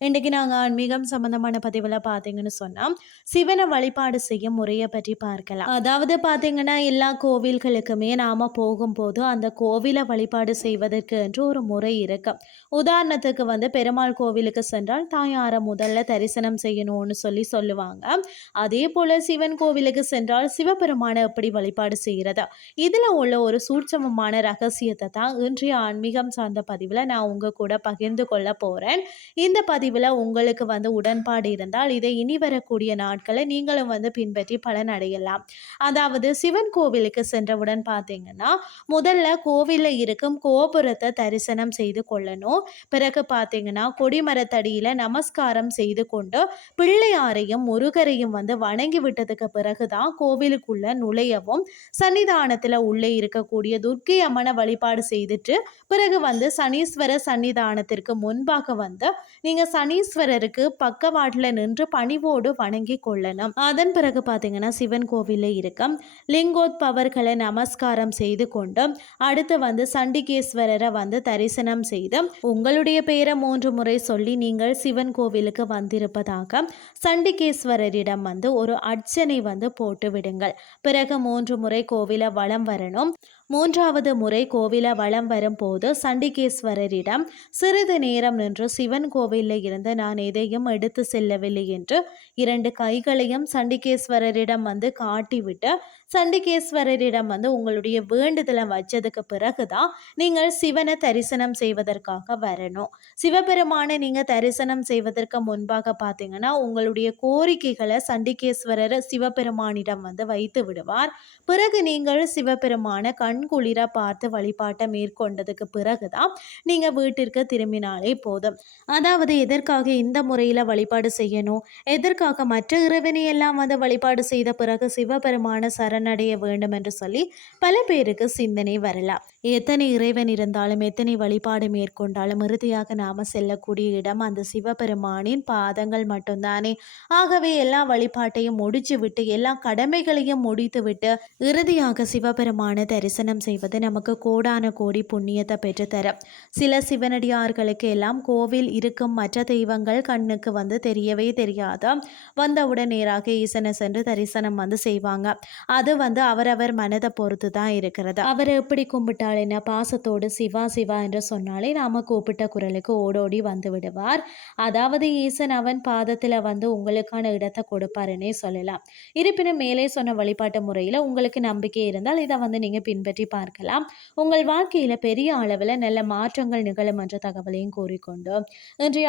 இன்றைக்கு நாங்கள் ஆன்மீகம் சம்மந்தமான பதிவில் பார்த்தீங்கன்னு சொன்னால் சிவனை வழிபாடு செய்யும் முறையை பற்றி பார்க்கலாம். அதாவது பார்த்தீங்கன்னா எல்லா கோவில்களுக்குமே நாம் போகும்போது அந்த கோவிலை வழிபாடு செய்வதற்கு என்று ஒரு முறை இருக்கு. உதாரணத்துக்கு வந்து பெருமாள் கோவிலுக்கு சென்றால் தாயாரை முதல்ல தரிசனம் செய்யணும்னு சொல்லி சொல்லுவாங்க. அதே போல் சிவன் கோவிலுக்கு சென்றால் சிவபெருமானை எப்படி வழிபாடு செய்கிறது இதில் உள்ள ஒரு சூட்சமமான ரகசியத்தை தான் இன்றைய ஆன்மீகம் சார்ந்த பதிவில் நான் உங்கள் கூட பகிர்ந்து கொள்ள போகிறேன் இந்த முடிவில் உங்களுக்கு வந்து உடன்பாடு இருந்தால் இதை இனி வரக்கூடிய நாட்களை நீங்களும் வந்து பின்பற்றி பலன் அடையலாம். அதாவது சிவன் கோவிலுக்கு சென்றவுடன் பார்த்தீங்கன்னா முதல்ல கோவிலில் இருக்கும் கோபுரத்தை தரிசனம் செய்து கொள்ளணும். பிறகு பார்த்தீங்கன்னா கொடிமரத்தடியில் நமஸ்காரம் செய்து கொண்டு பிள்ளையாரையும் முருகரையும் வந்து வணங்கி விட்டதுக்கு பிறகுதான் கோவிலுக்குள்ள நுழையவும் சன்னிதானத்தில் உள்ளே இருக்கக்கூடிய துர்க்கை அம்மனை வழிபாடு செய்துட்டு பிறகு வந்து சனீஸ்வர சன்னிதானத்திற்கு முன்பாக வந்து நீங்க சனீஸ்வரருக்கு பக்கவாட்டில் நின்று பணிவோடு வணங்கி கொள்ளணும். அதன் பிறகு பார்த்தீங்கன்னா சிவன் கோவிலில் இருக்க லிங்கோத்பவர்களை நமஸ்காரம் செய்து கொண்டு அடுத்து வந்து சண்டிகேஸ்வரரை வந்து தரிசனம் செய்து உங்களுடைய பெயரை மூன்று முறை சொல்லி நீங்கள் சிவன் கோவிலுக்கு வந்திருப்பதாக சண்டிகேஸ்வரரிடம் வந்து ஒரு அர்ச்சனை வந்து போட்டு விடுங்கள். பிறகு மூன்று முறை கோவிலை வலம் வரணும். மூன்றாவது முறை கோவிலை வலம் வரும்போது சண்டிகேஸ்வரரிடம் சிறிது நேரம் நின்று சிவன் கோவிலில் இருந்து நான் எதையும் எடுத்து செல்லவில்லை என்று இரண்டு கைகளையும் சண்டிகேஸ்வரரிடம் வந்து காட்டிவிட்டு சண்டிகேஸ்வரரிடம் வந்து உங்களுடைய வேண்டுதலை வச்சதுக்கு பிறகுதான் நீங்கள் சிவனை தரிசனம் செய்வதற்காக வரணும். சிவபெருமானை நீங்கள் தரிசனம் செய்வதற்கு முன்பாக பார்த்தீங்கன்னா உங்களுடைய கோரிக்கைகளை சண்டிகேஸ்வரர் சிவபெருமானிடம் வந்து வைத்து விடுவார். பிறகு நீங்கள் சிவபெருமானை கண் குளிர பார்த்து வழிபாட்டை மேற்கொண்டதுக்கு பிறகுதான் நீங்கள் வீட்டிற்கு திரும்பினாலே போதும். அதாவது எதற்காக இந்த முறையில் வழிபாடு செய்யணும்? எதற்காக மற்ற இறைவனை எல்லாம் வந்து வழிபாடு செய்த பிறகு சிவபெருமான சரணடைய வேண்டும் என்று சொல்லி பல பேருக்கு சிந்தனை வரலாம். எத்தனை இறைவன் இருந்தாலும் எத்தனை வழிபாடு மேற்கொண்டாலும் இறுதியாக நாம் செல்லக்கூடிய இடம் அந்த சிவபெருமானின் பாதங்கள் மட்டும்தானே. ஆகவே எல்லா வழிபாட்டையும் முடிச்சு விட்டு எல்லா கடமைகளையும் முடித்து விட்டு இறுதியாக சிவபெருமான தரிசனம் செய்வது நமக்கு கோடான கோடி புண்ணியத்தை பெற்றுத்தரும். சில சிவனடியார்களுக்கு எல்லாம் கோவில் இருக்கும் மற்ற மற்ற தெய்வங்கள் கண்ணுக்கு வந்து தெரியவே தெரியாத? வந்தவுடன் நேராக ஈசனை சென்று தரிசனம் வந்து செய்வாங்க. அது வந்து அவரவர் மனதை பொறுத்து தான் இருக்கிறது. அவர் எப்படி கும்பிட்டால் என்ன? பாசத்தோடு சிவா சிவா என்று சொன்னாலே நாம கூப்பிட்ட குரலுக்கு ஓடோடி வந்து விடுவார். அதாவது ஈசன் அவன் பாதத்தில் வந்து உங்களுக்கான இடத்தை கொடுப்பாருன்னே சொல்லலாம். இருப்பினும் மேலே சொன்ன வழிபாட்டு முறையில் உங்களுக்கு நம்பிக்கை இருந்தால் இதை வந்து நீங்கள் பின்பற்றி பார்க்கலாம். உங்கள் வாழ்க்கையில் பெரிய அளவில் நல்ல மாற்றங்கள் நிகழும் என்ற தகவலையும் கூறிக்கொண்டு இன்றைய